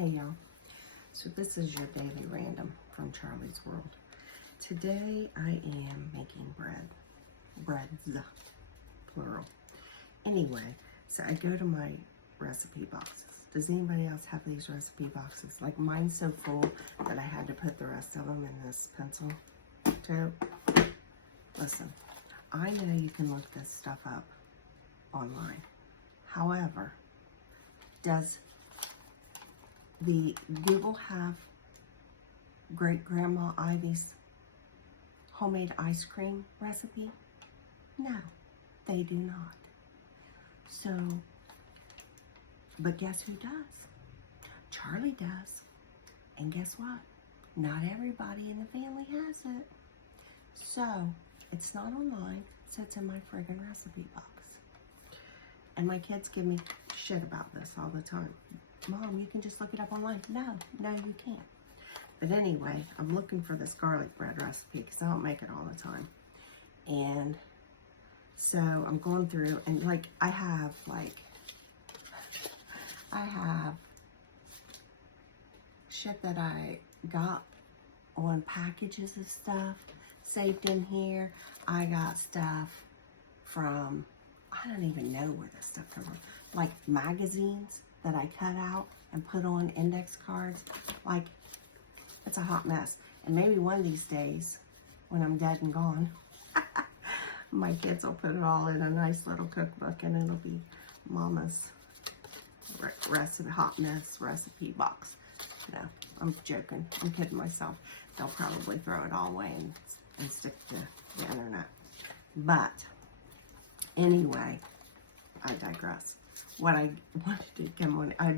Hey y'all, so this is your daily random from Charley's World. Today I am making breads, plural. Anyway, so I go to my recipe boxes. Does anybody else have these recipe boxes? Like mine's so full that I had to put the rest of them in this pencil tote. Listen, I know you can look this stuff up online. However, does the Google have Great Grandma Ivy's homemade ice cream recipe? No, they do not. So, but guess who does? Charley does. And guess what? Not everybody in the family has it. So, it's not online, so it's in my friggin' recipe box. And my kids give me shit about this all the time. Mom, you can just look it up online. No, you can't. But anyway, I'm looking for this garlic bread recipe because I don't make it all the time. And so I'm going through and like I have shit that I got on packages of stuff saved in here. I got stuff from, I don't even know where this stuff comes from. Like magazines that I cut out and put on index cards. Like, it's a hot mess. And maybe one of these days, when I'm dead and gone, my kids will put it all in a nice little cookbook and it'll be Mama's recipe, hot mess recipe box. No, I'm joking. I'm kidding myself. They'll probably throw it all away and stick to the internet. But anyway, I digress. What I wanted to come on, I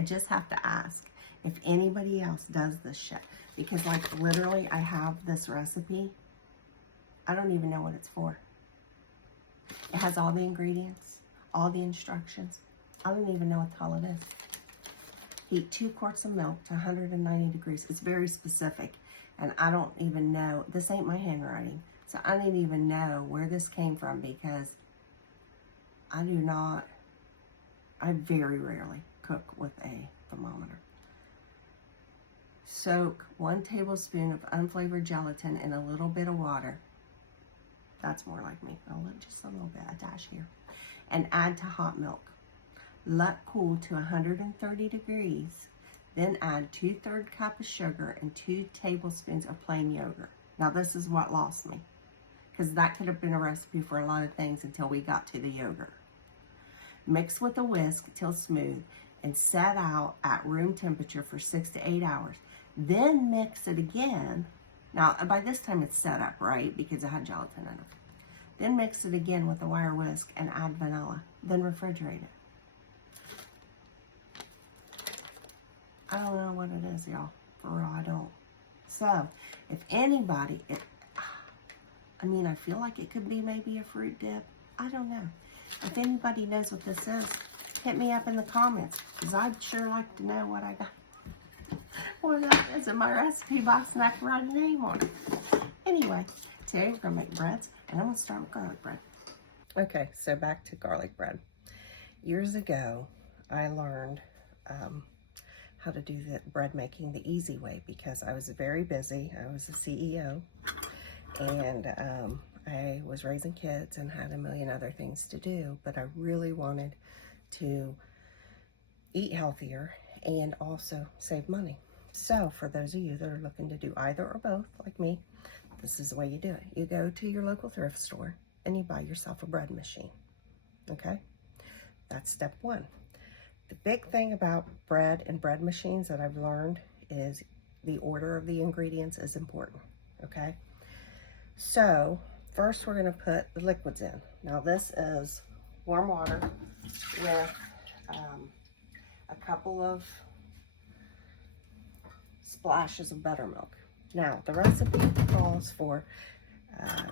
just have to ask if anybody else does this shit. Because like literally I have this recipe. I don't even know what it's for. It has all the ingredients, all the instructions. I don't even know what the hell it is. Heat 2 quarts of milk to 190 degrees. It's very specific. And I don't even know, this ain't my handwriting. So I don't even know where this came from because I very rarely cook with a thermometer. Soak 1 tablespoon of unflavored gelatin in a little bit of water. That's more like me. Just a little bit, a dash here. And add to hot milk. Let cool to 130 degrees. Then add 2/3 cup of sugar and 2 tablespoons of plain yogurt. Now this is what lost me, because that could have been a recipe for a lot of things until we got to the yogurt. Mix with a whisk till smooth and set out at room temperature for 6 to 8 hours. Then mix it again. Now, by this time it's set up, right? Because it had gelatin in it. Then mix it again with a wire whisk and add vanilla. Then refrigerate it. I don't know what it is, y'all. For real, I don't. So, if anybody, I feel like it could be maybe a fruit dip. I don't know. If anybody knows what this is, hit me up in the comments, because I'd sure like to know what I got. What is in my recipe box, and I can write a name on it. Anyway, today we're going to make breads, and I'm going to start with garlic bread. Okay, so back to garlic bread. Years ago, I learned how to do the bread making the easy way because I was very busy. I was a CEO, and I was raising kids and had a million other things to do, but I really wanted to eat healthier and also save money. So for those of you that are looking to do either or both, like me, this is the way you do it. You go to your local thrift store and you buy yourself a bread machine, okay? That's step one. The big thing about bread and bread machines that I've learned is the order of the ingredients is important, okay? So first we're gonna put the liquids in. Now this is warm water with a couple of splashes of buttermilk. Now the recipe calls for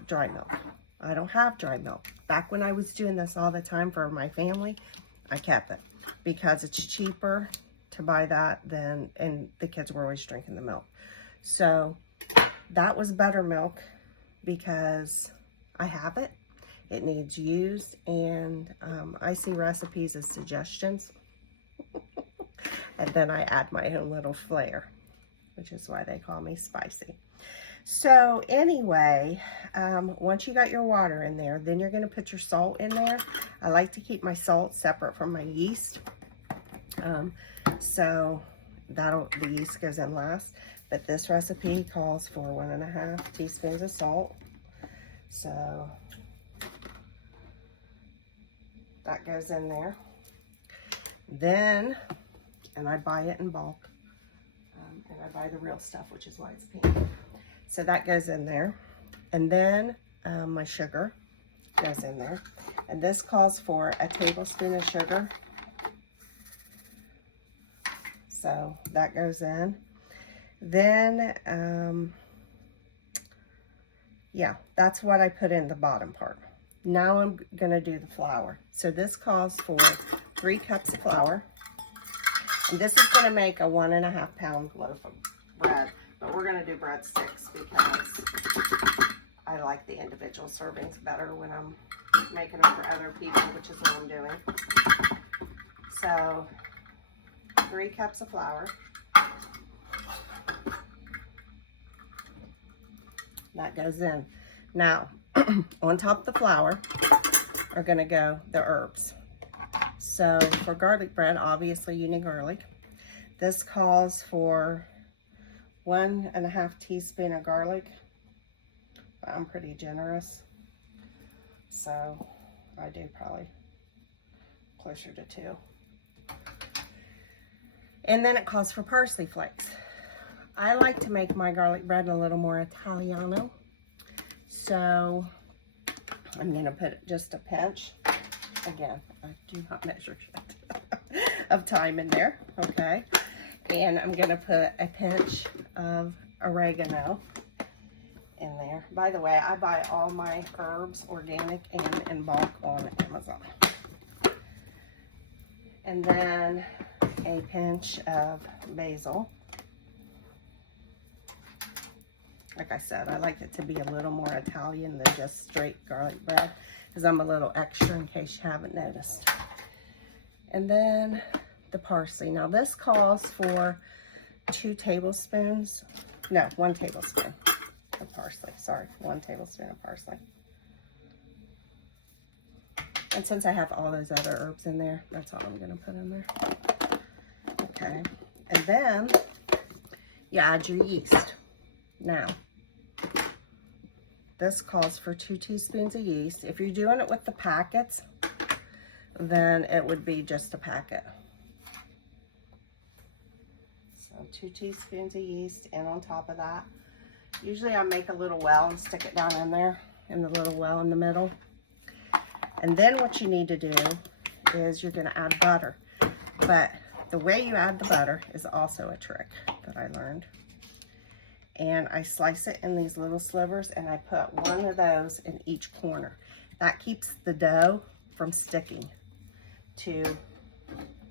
dry milk. I don't have dry milk. Back when I was doing this all the time for my family, I kept it because it's cheaper to buy that than, and the kids were always drinking the milk. So that was buttermilk because I have it. It needs used, and I see recipes as suggestions. And then I add my own little flair, which is why they call me spicy. So anyway, once you got your water in there, then you're going to put your salt in there. I like to keep my salt separate from my yeast. So the yeast goes in last. But this recipe calls for 1.5 teaspoons of salt. So that goes in there. Then, and I buy it in bulk. And I buy the real stuff, which is why it's pink. So that goes in there. And then my sugar goes in there. And this calls for a tablespoon of sugar. So that goes in. Then, yeah, that's what I put in the bottom part. Now I'm going to do the flour. So this calls for 3 cups of flour. And this is going to make a 1.5 pound loaf of bread. But we're going to do breadsticks because I like the individual servings better when I'm making them for other people, which is what I'm doing. So 3 cups of flour. That goes in. Now, on top of the flour are going to go the herbs. So for garlic bread, obviously you need garlic. This calls for 1.5 teaspoon of garlic. I'm pretty generous, so I do probably closer to 2. And then it calls for parsley flakes. I like to make my garlic bread a little more Italiano, so I'm going to put just a pinch. Again, I do not measure yet of thyme in there, okay? And I'm going to put a pinch of oregano in there. By the way, I buy all my herbs organic and in bulk on Amazon. And then a pinch of basil. Like I said, I like it to be a little more Italian than just straight garlic bread, because I'm a little extra in case you haven't noticed. And then the parsley. Now this calls for 2 tablespoons, no, 1 tablespoon of parsley. Sorry, 1 tablespoon of parsley. And since I have all those other herbs in there, that's all I'm going to put in there. Okay, and then you add your yeast. Now, this calls for 2 teaspoons of yeast. If you're doing it with the packets, then it would be just a packet. So 2 teaspoons of yeast, and on top of that, usually I make a little well and stick it down in there, in the little well in the middle. And then what you need to do is you're gonna add butter. But the way you add the butter is also a trick that I learned. And I slice it in these little slivers, and I put 1 of those in each corner. That keeps the dough from sticking to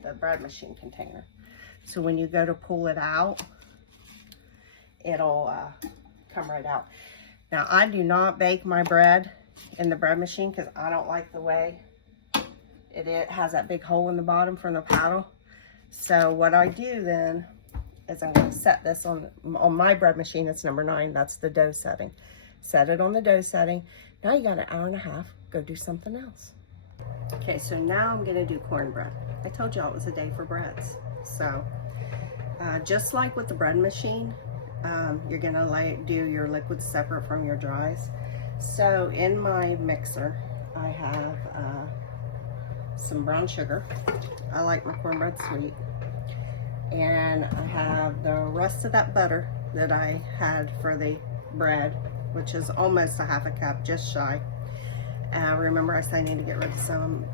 the bread machine container. So when you go to pull it out, it'll come right out. Now, I do not bake my bread in the bread machine because I don't like the way it has that big hole in the bottom from the paddle. So what I do then is I'm going to set this on my bread machine. It's number 9. That's the dough setting. Set it on the dough setting. Now you got an hour and a half. Go do something else. Okay, so now I'm going to do cornbread. I told y'all it was a day for breads. So just like with the bread machine, you're going to do your liquids separate from your dries. So in my mixer, I have some brown sugar. I like my cornbread sweet. And I have the rest of that butter that I had for the bread, which is almost a 1/2 cup, just shy. Remember I said I need to get rid of some,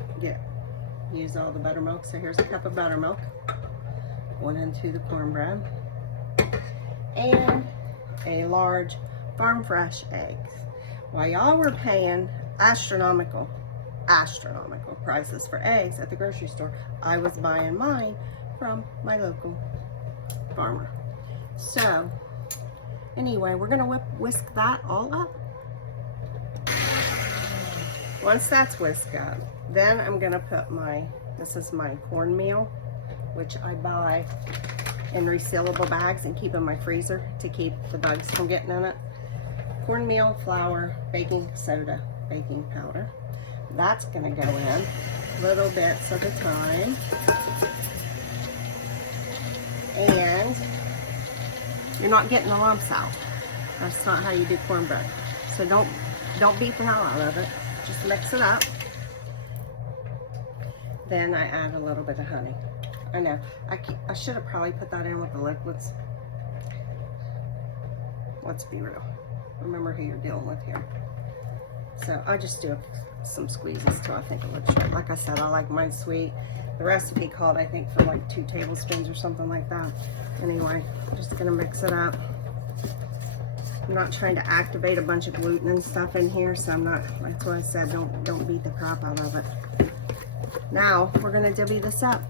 use all the buttermilk. So here's a cup of buttermilk, going into the cornbread, and a large farm fresh eggs. While y'all were paying astronomical prices for eggs at the grocery store, I was buying mine from my local farmer. So anyway, we're gonna whisk that all up. Once that's whisked up, then I'm gonna put this is my cornmeal which I buy in resealable bags and keep in my freezer to keep the bugs from getting in it. Cornmeal, flour, baking soda, baking powder. That's gonna go in little bits at a time. And you're not getting the lumps out. That's not how you do cornbread. So don't beat the hell out of it. Just mix it up. Then I add a little bit of honey. I know, I should have probably put that in with the liquids. Let's be real. Remember who you're dealing with here. So I just do some squeezes till I think it looks right. Like I said, I like mine sweet. The recipe called, I think, for like 2 tablespoons or something like that. Anyway, I'm just gonna mix it up. I'm not trying to activate a bunch of gluten and stuff in here, so I'm not, that's why I said don't beat the crap out of it. Now, we're gonna divvy this up.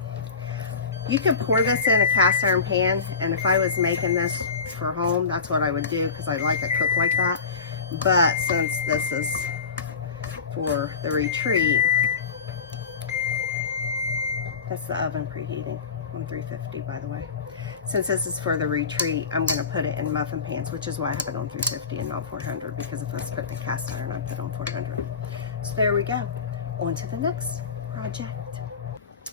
You can pour this in a cast iron pan, and if I was making this for home, that's what I would do, because I like it cooked like that. But since this is for the retreat, that's the oven preheating on 350, by the way. Since this is for the retreat, I'm gonna put it in muffin pans, which is why I have it on 350 and not 400, because if I was putting a cast iron, I'd put it on 400. So there we go. On to the next project.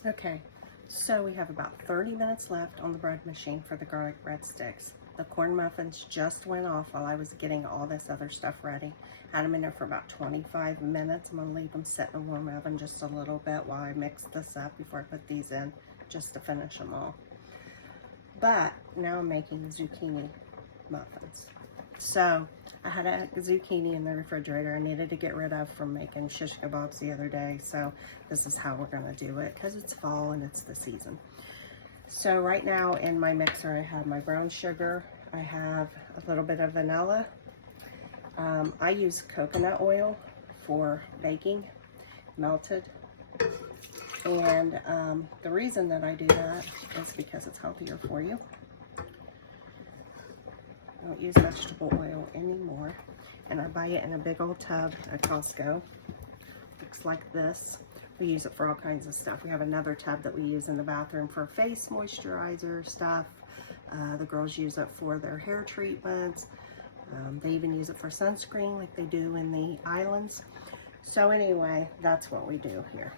Okay, so we have about 30 minutes left on the bread machine for the garlic bread sticks. The corn muffins just went off while I was getting all this other stuff ready. Had them in there for about 25 minutes. I'm gonna leave them sit in a warm oven just a little bit while I mix this up before I put these in, just to finish them all. But now I'm making zucchini muffins. So I had a zucchini in the refrigerator I needed to get rid of from making shish kebabs the other day. So this is how we're gonna do it, because it's fall and it's the season. So right now in my mixer, I have my brown sugar. I have a little bit of vanilla. I use coconut oil for baking, melted. And the reason that I do that is because it's healthier for you. I don't use vegetable oil anymore. And I buy it in a big old tub at Costco. Looks like this. We use it for all kinds of stuff. We have another tub that we use in the bathroom for face moisturizer stuff. The girls use it for their hair treatments. They even use it for sunscreen like they do in the islands. So anyway, that's what we do here.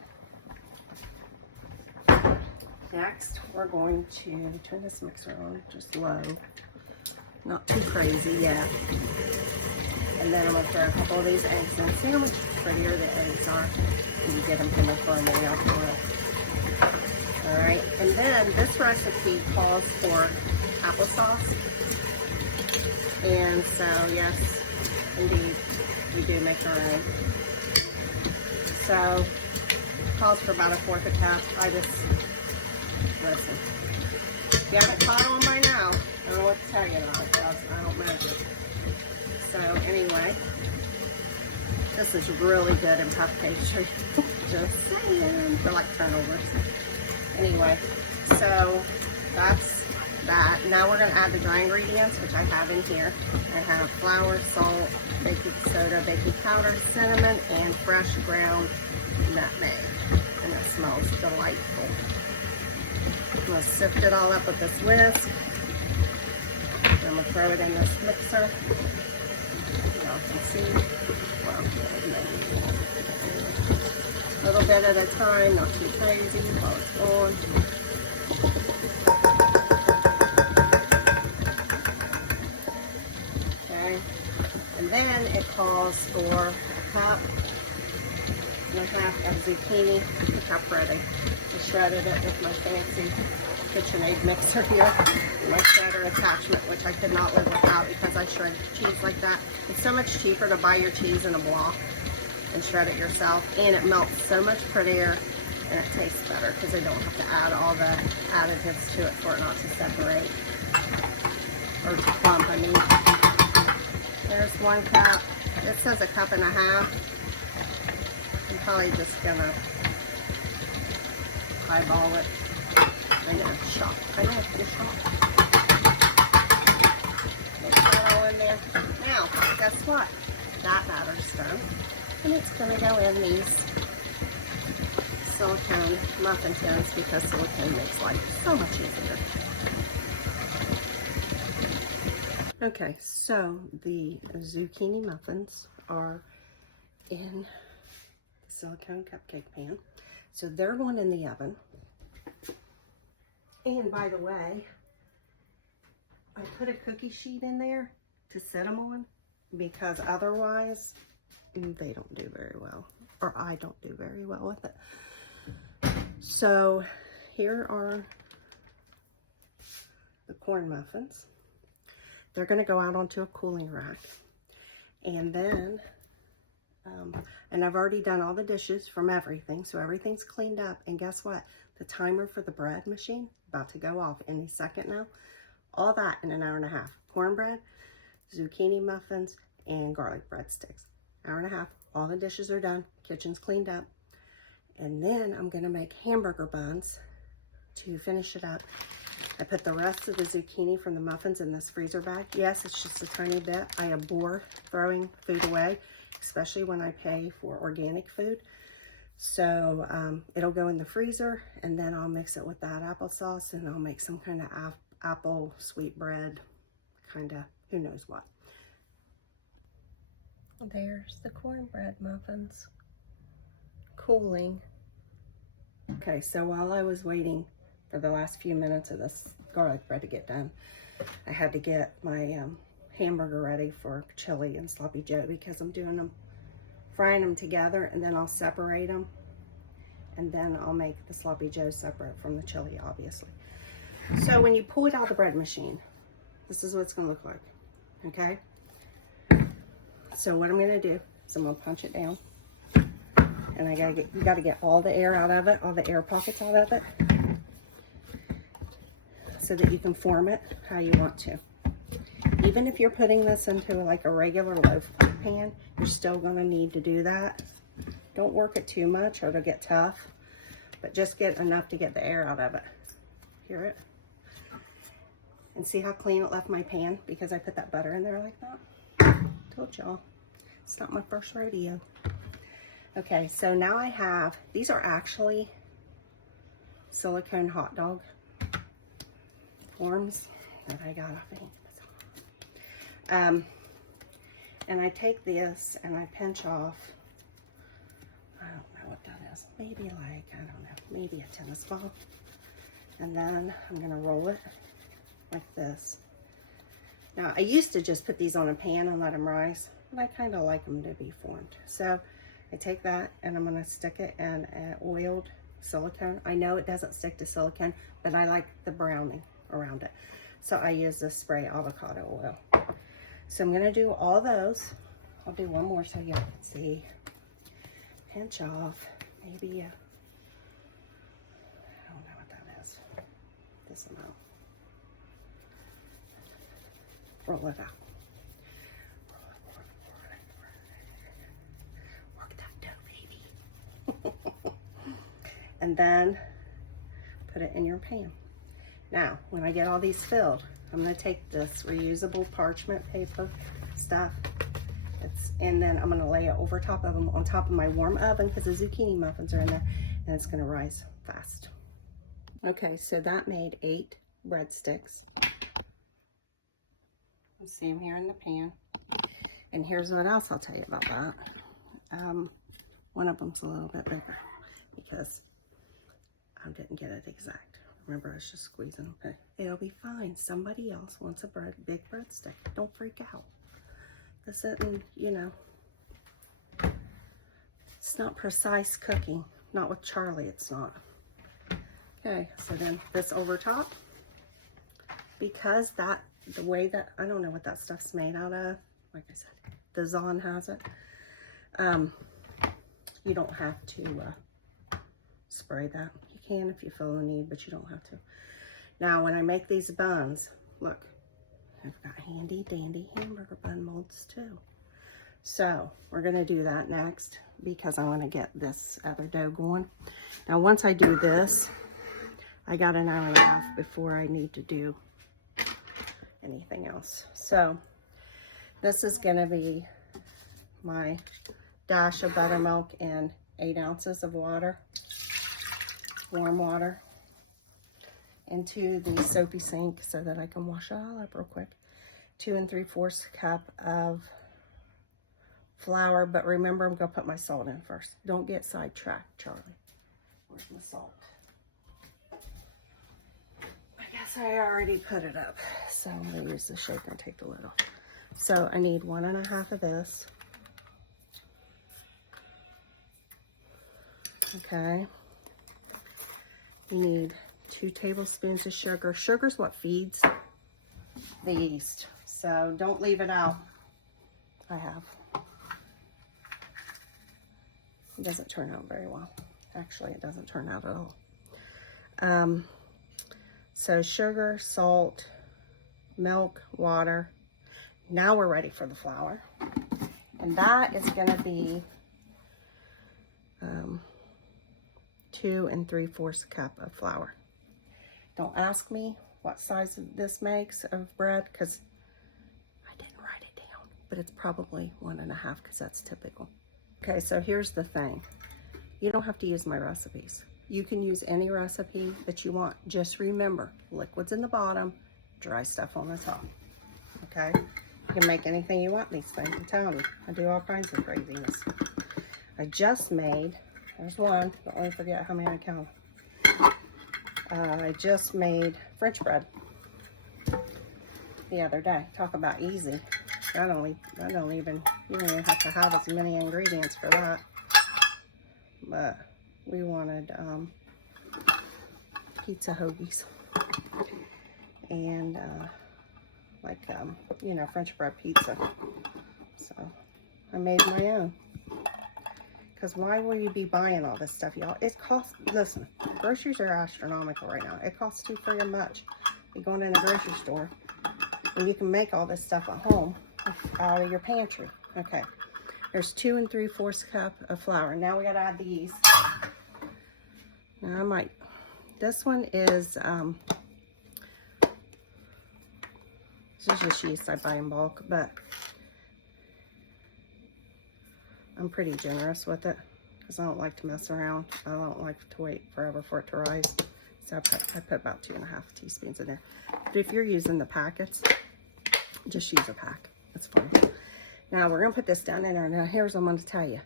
Next, we're going to turn this mixer on just low. Not too crazy yet. And then I'm going to throw a couple of these eggs in. See how much prettier the eggs are when you get them from the farm and out for it. Alright, and then this recipe calls for applesauce. And so, yes, indeed, we do make our own. So, calls for about 1/4 cup. I just, listen, if you haven't caught on by now, I don't know what to tell you about it. I don't measure. So anyway, this is really good in puff pastry. Just saying, for like turnovers. Anyway, so that's that. Now we're gonna add the dry ingredients, which I have in here. I have flour, salt, baking soda, baking powder, cinnamon, and fresh ground nutmeg. And it smells delightful. I'm gonna sift it all up with this whisk. I'm gonna throw it in this mixer. Y'all can see. Well, a little bit at a time, not too crazy while it's on. Okay, and then it calls for 1.5 cups of zucchini, cup ready. I shredded it with my fancy KitchenAid mixer here. My shredder attachment, which I could not live without because I shred cheese like that. It's so much cheaper to buy your cheese in a block and shred it yourself, and it melts so much prettier and it tastes better because they don't have to add all the additives to it for it not to separate or to clump. I mean, there's 1 cup. It says 1.5 cups. I'm probably just gonna eyeball it. I know, shocked. I know, you're shocked. Mix that all in there. Now, guess what? That batter's done. And it's gonna go in these silicone muffin tins because silicone makes life so much easier. Okay, so the zucchini muffins are in the silicone cupcake pan. So they're going in the oven. And by the way, I put a cookie sheet in there to set them on because otherwise they don't do very well, or I don't do very well with it. So here are the corn muffins. They're going to go out onto a cooling rack. And then, and I've already done all the dishes from everything, so everything's cleaned up. And guess what? The timer for the bread machine about to go off any second now. All that in an hour and a half. Cornbread, zucchini muffins, and garlic breadsticks. Hour and a half. All the dishes are done. Kitchen's cleaned up. And then I'm going to make hamburger buns to finish it up. I put the rest of the zucchini from the muffins in this freezer bag. Yes, it's just a tiny bit. I abhor throwing food away, especially when I pay for organic food. So it'll go in the freezer, and then I'll mix it with that applesauce, and I'll make some kind of apple sweetbread, kind of, who knows what. There's the cornbread muffins cooling. Okay, so while I was waiting for the last few minutes of this garlic bread to get done, I had to get my hamburger ready for chili and sloppy joe because I'm doing them, frying them together, and then I'll separate them, and then I'll make the sloppy joe separate from the chili, obviously. So when you pull it out of the bread machine, this is what it's going to look like. Okay, so what I'm going to do is I'm going to punch it down, and you got to get all the air out of it, all the air pockets out of it, so that you can form it how you want to. Even if you're putting this into like a regular loaf pan, you're still going to need to do that. Don't work it too much or it'll get tough, but just get enough to get the air out of it. Hear it? And see how clean it left my pan because I put that butter in there like that? Told y'all, it's not my first rodeo. Okay, so now I have, these are actually silicone hot dog forms that I got off of Amazon. And I take this and I pinch off, I don't know what that is, maybe like, I don't know, maybe a tennis ball. And then I'm gonna roll it like this. Now, I used to just put these on a pan and let them rise, but I kind of like them to be formed. So I take that and I'm gonna stick it in oiled silicone. I know it doesn't stick to silicone, but I like the browning around it. So I use this spray avocado oil. So I'm gonna do all those. I'll do one more so y'all can see. Pinch off, maybe I don't know what that is. This amount. Roll it out. Work that dough, baby. And then put it in your pan. Now, when I get all these filled, I'm going to take this reusable parchment paper stuff, and then I'm going to lay it over top of them, on top of my warm oven, because the zucchini muffins are in there, and it's going to rise fast. Okay, so that made 8 breadsticks. You see them here in the pan. And here's what else I'll tell you about that. One of them's a little bit bigger, because I didn't get it exact. Remember, I was just squeezing them. Okay. It'll be fine. Somebody else wants a big breadstick. Don't freak out. This isn't, you know, it's not precise cooking. Not with Charlie, it's not. Okay, so then this over top, because the way that, I don't know what that stuff's made out of. Like I said, the Zon has it. You don't have to spray that. You can if you feel the need, but you don't have to. Now, when I make these buns, look, I've got handy dandy hamburger bun molds too. So we're gonna do that next because I want to get this other dough going. Now, once I do this, I got an hour and a half before I need to do anything else. So this is gonna be my dash of buttermilk and 8 ounces of water. warm water into the soapy sink so that I can wash it all up real quick. 2 3/4 cup of flour, but remember I'm gonna put my salt in first. Don't get sidetracked, Charlie. Where's my salt? I guess I already put it up, so I'm gonna use the shaker and take the lid off. So I need 1 1/2 of this. Okay. You need 2 tablespoons of sugar. Sugar's what feeds the yeast, so don't leave it out. I have. It doesn't turn out very well. Actually, it doesn't turn out at all. So sugar, salt, milk, water. Now we're ready for the flour. And that is going to be 2 3/4 cup of flour. Don't ask me what size this makes of bread because I didn't write it down, but it's probably 1 1/2 because that's typical. Okay, so here's the thing. You don't have to use my recipes. You can use any recipe that you want. Just remember, liquids in the bottom, dry stuff on the top. Okay? You can make anything you want these things. I'm telling you, I do all kinds of craziness. I just made, there's one, don't let me forget how many I count. I just made French bread the other day. Talk about easy. You don't even have to have as many ingredients for that. But we wanted pizza hoagies and French bread pizza. So I made my own. Because why will you be buying all this stuff, y'all? It costs, listen, groceries are astronomical right now. It costs too friggin' much. You're going in a grocery store and you can make all this stuff at home out of your pantry. Okay, there's 2 3/4 cup of flour. Now we gotta add the yeast. Now this one is, this is just yeast I buy in bulk, but I'm pretty generous with it because I don't like to mess around. I don't like to wait forever for it to rise. So I put about 2 1/2 teaspoons in there. But if you're using the packets, just use a pack. It's fine. Now we're gonna put this down in there. Now here's what I'm gonna tell you.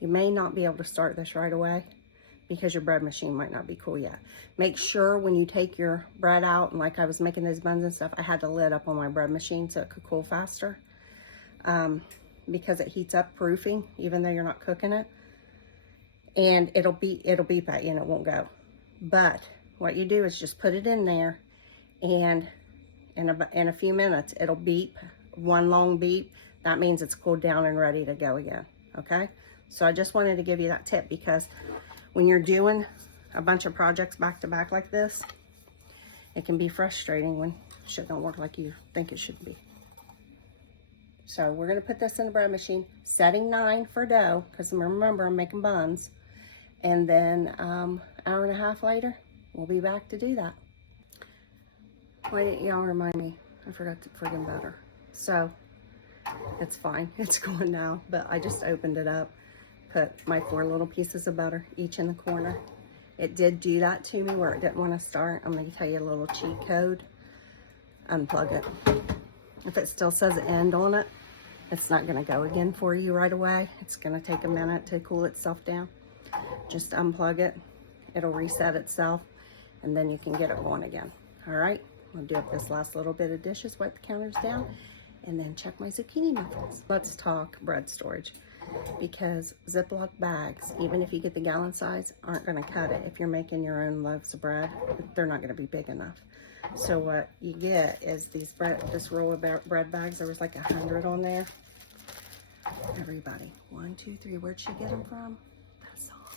You may not be able to start this right away because your bread machine might not be cool yet. Make sure when you take your bread out, and like I was making those buns and stuff, I had the lid up on my bread machine so it could cool faster. Because it heats up, proofing, even though you're not cooking it. And it'll beep at you and it won't go. But what you do is just put it in there, and in a few minutes it'll beep, one long beep. That means it's cooled down and ready to go again. Okay, so I just wanted to give you that tip because when you're doing a bunch of projects back to back like this, it can be frustrating when shit don't work like you think it should be. So we're going to put this in the bread machine, setting 9 for dough, because remember I'm making buns. And then hour and a half later, we'll be back to do that. Why didn't y'all remind me? I forgot to friggin' butter. So it's fine, it's going now, but I just opened it up, put my 4 little pieces of butter, each in the corner. It did do that to me where it didn't want to start. I'm going to tell you a little cheat code. Unplug it. If it still says end on it, it's not going to go again for you right away. It's going to take a minute to cool itself down. Just unplug it. It'll reset itself, and then you can get it going again. All right, I'll do up this last little bit of dishes, wipe the counters down, and then check my zucchini muffins. Let's talk bread storage, because Ziploc bags, even if you get the gallon size, aren't going to cut it. If you're making your own loaves of bread, they're not going to be big enough. So what you get is this roll of bread bags. There was like 100 on there. Everybody, 1, 2, 3. Where'd she get them from? That's all.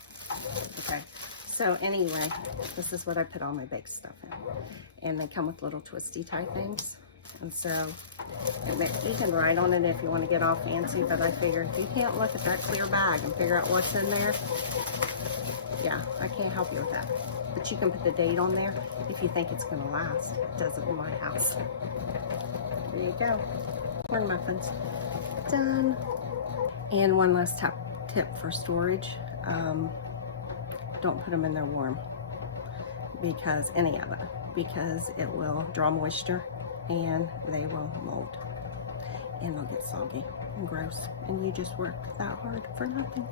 Okay. So anyway, this is what I put all my baked stuff in, and they come with little twisty type things. And so you can write on it if you want to get all fancy, but I figured if you can't look at that clear bag and figure out what's in there, yeah, I can't help you with that. But you can put the date on there if you think it's going to last. It doesn't in my house. There you go. Corn muffins. Done. And one last tip for storage. Don't put them in there warm. because any of it, because it will draw moisture and they will mold and they'll get soggy and gross, and you just work that hard for nothing.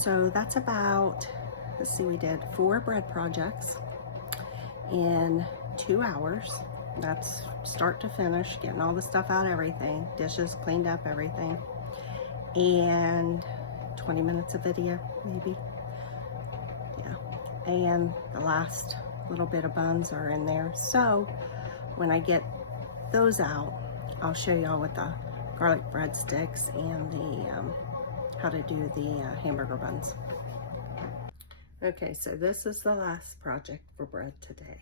So that's about, let's see, we did 4 bread projects in 2 hours. That's start to finish, getting all the stuff out, everything, dishes cleaned up, everything, and 20 minutes of video, maybe. Yeah, and the last little bit of buns are in there. So when I get those out, I'll show y'all with the garlic breadsticks and the how to do the hamburger buns. Okay, so this is the last project for bread today.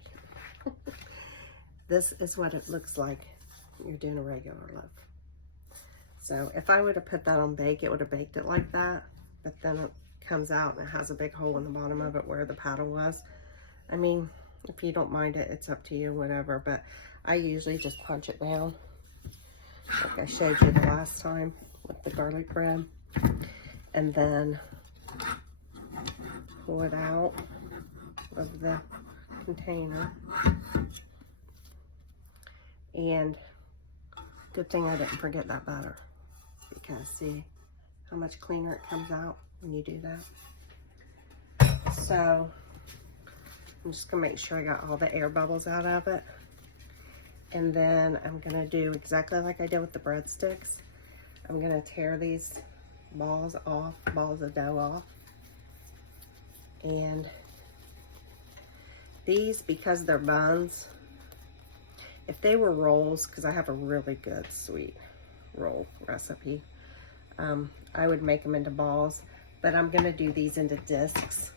This is what it looks like when you're doing a regular loaf. So if I would have put that on bake, it would have baked it like that, but then it comes out and it has a big hole in the bottom of it where the paddle was. I mean, if you don't mind it, it's up to you, whatever, but I usually just punch it down like I showed you the last time with the garlic bread, and then pull it out of the container. And good thing I didn't forget that butter, because see how much cleaner it comes out when you do that. So I'm just gonna make sure I got all the air bubbles out of it. And then I'm gonna do exactly like I did with the breadsticks. I'm gonna tear these balls off, balls of dough off. And these, because they're buns, if they were rolls, because I have a really good sweet roll recipe, I would make them into balls, but I'm gonna do these into discs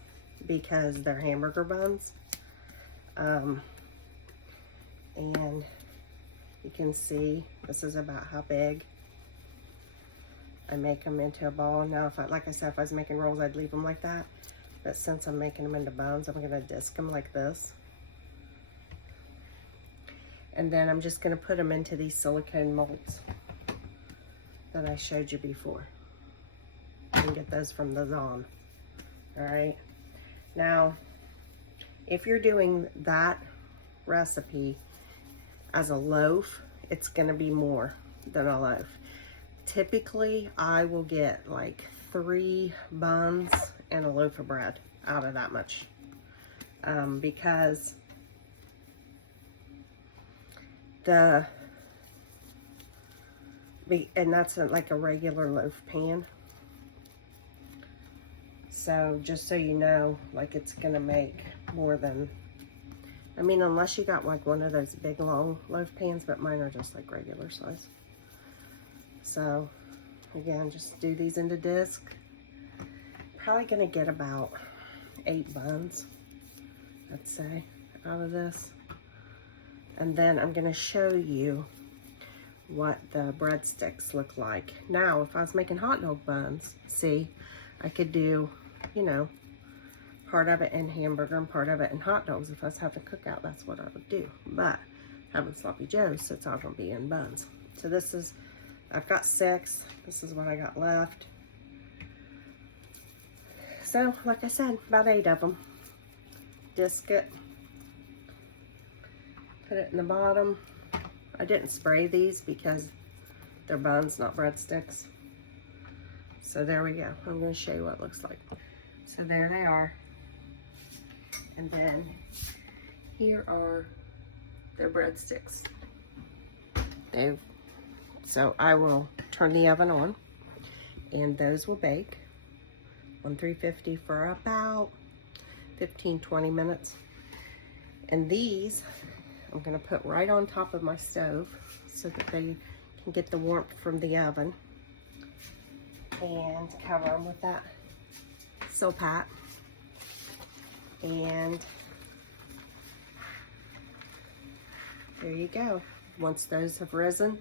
because they're hamburger buns. And you can see this is about how big I make them into a ball. Now, if I, like I said, if I was making rolls, I'd leave them like that. But since I'm making them into buns, I'm gonna disc them like this. And then I'm just gonna put them into these silicone molds that I showed you before. You can get those from the Zon. All right. Now, if you're doing that recipe as a loaf, it's gonna be more than a loaf. Typically, I will get like 3 buns and a loaf of bread out of that much, because and that's like a regular loaf pan. So just so you know, like it's gonna make more than, I mean, unless you got like one of those big long loaf pans, but mine are just like regular size. So again, just do these into disc. Probably gonna get about 8 buns, I'd say, out of this. And then I'm gonna show you what the breadsticks look like. Now, if I was making hot dog buns, see, I could do, you know, part of it in hamburger and part of it in hot dogs. If I was having a cookout, that's what I would do. But having sloppy joes, so it's all gonna be in buns. So this is, I've got 6. This is what I got left. So, like I said, about 8 of them. Disc it. Put it in the bottom. I didn't spray these because they're buns, not breadsticks. So there we go. I'm going to show you what it looks like. So there they are. And then here are their breadsticks. So I will turn the oven on, and those will bake on 350 for about 15-20 minutes. And these I'm going to put right on top of my stove so that they can get the warmth from the oven, and cover them with that Silpat. And there you go. Once those have risen,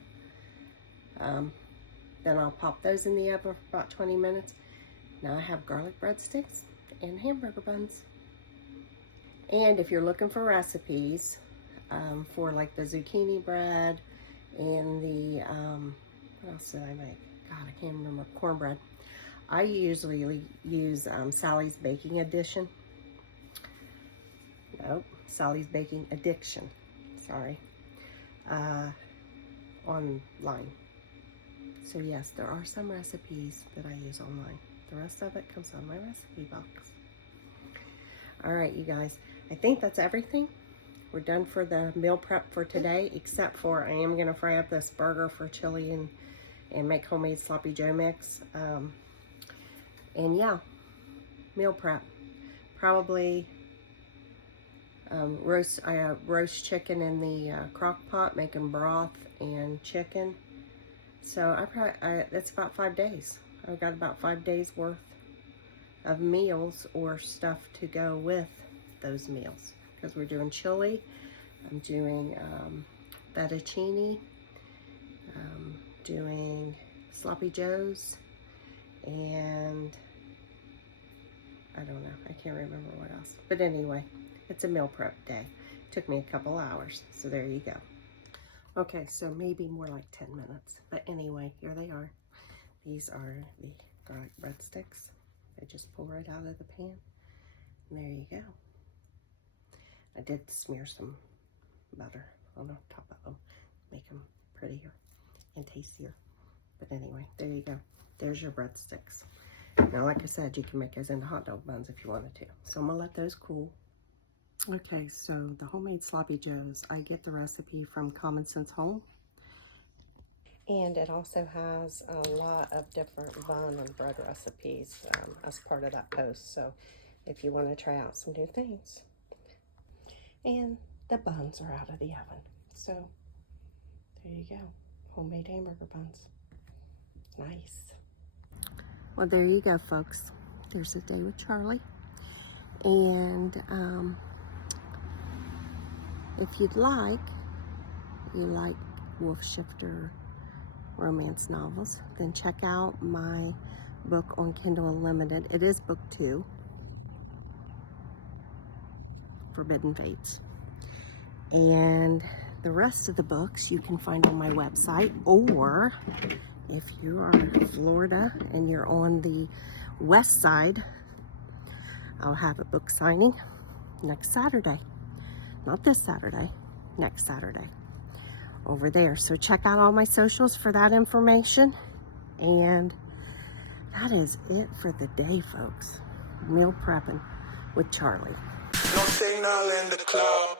then I'll pop those in the oven for about 20 minutes. Now I have garlic breadsticks and hamburger buns. And if you're looking for recipes for like the zucchini bread and the, what else did I make? God, I can't remember, cornbread. I usually use Sally's Baking Edition. oh, Sally's Baking Addiction, sorry, online. So yes, there are some recipes that I use online. The rest of it comes on my recipe box. All right, you guys, I think that's everything. We're done for the meal prep for today, except for I am gonna fry up this burger for chili and make homemade sloppy joe mix. And yeah, meal prep. Probably roast chicken in the crock pot, making broth and chicken. So that's about 5 days. I've got about 5 days worth of meals or stuff to go with those meals, because we're doing chili. I'm doing fettuccine, doing sloppy joes, and I don't know, I can't remember what else. But anyway, it's a meal prep day. Took me a couple hours, so there you go. Okay, so maybe more like 10 minutes. But anyway, here they are. These are the garlic breadsticks. I just pull right out of the pan. And there you go. I did smear some butter on the top of them, make them prettier and tastier. But anyway, there you go. There's your breadsticks. Now, like I said, you can make those into hot dog buns if you wanted to. So I'm gonna let those cool. Okay, so the homemade sloppy joes, I get the recipe from Common Sense Home. And it also has a lot of different bun and bread recipes as part of that post. So if you want to try out some new things. And the buns are out of the oven. So there you go. Homemade hamburger buns. Nice. Well, there you go, folks. There's a day with Charlie. And if you like Wolf Shifter romance novels, then check out my book on Kindle Unlimited. It is book 2, Forbidden Fates. And the rest of the books you can find on my website, or if you are in Florida and you're on the west side, I'll have a book signing next Saturday. Not this Saturday, next Saturday. Over there. So check out all my socials for that information. And that is it for the day, folks. Meal prepping with Charlie. No signal in the club.